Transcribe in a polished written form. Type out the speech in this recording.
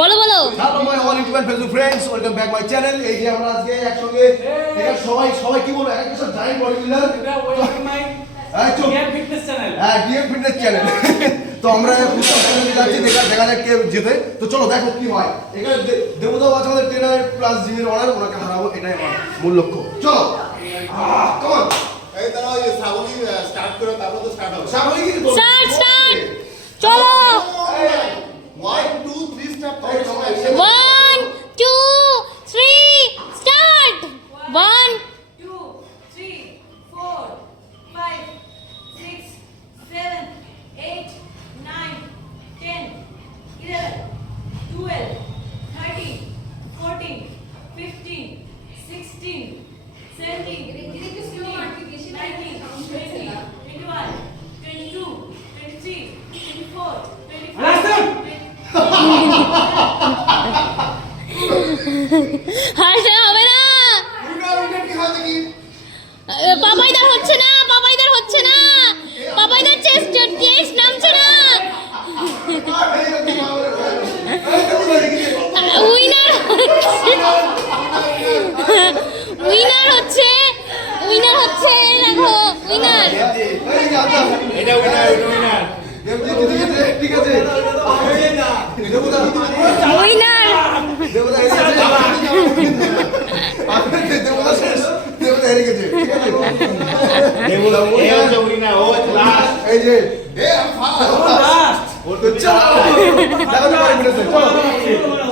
বলো বলো। Hello my all YouTube Facebook friends, welcome back my channel. এই যে আমরা আজকে একসঙ্গে এখানে সবাই কি বলবো, একটা সব giant body builder. Welcome my DM fitness channel. হ্যাঁ, ডিএম ফিটনেস চ্যানেল। তো আমরা পুস্তক চ্যানেলে যাচ্ছি, দেখা যাক কে জেতে। তো চলো দেখো কি হয়। এখানে দেবদাও আছে আমাদের ট্রেনার প্লাস জিমের অনার, ওনাকে হারাবো, এটাই আমার মূল লক্ষ্য। চলো কমন। এই দাঁড়াও, এই শ্রাবণী স্টার্ট করো, তারপর তো স্টার্ট হবে। শ্রাবণী কি বলছো? স্টার্ট চলো। 1 2 3 স্টার্ট করো। 1 2 3 স্টার্ট। 1 2, 3, 4, 5, 6, 7, 8, 9, 10, 11, 12, 13, 14, 15, 16, 17, 18, 19, 20, 21, 22, 23, 24, 25, হারতে হবে না। উইনার কি হয় দেখি? পাপাইদার হচ্ছে না, পাপাইদার হচ্ছে না, পাপাইদার চেস্ট নামছে না। উইনার উইনার হচ্ছে দেখো উইনার। এটা উইনার। ঠিক আছে দেবদা উইনার দেবদা হেরে গেছে। ঠিক আছে দেবুদা এই হচ্ছে উইনার, ও লাস্ট। এই যে এ আমি ফার্স্ট। লাস্ট চলো দেখো তো চলো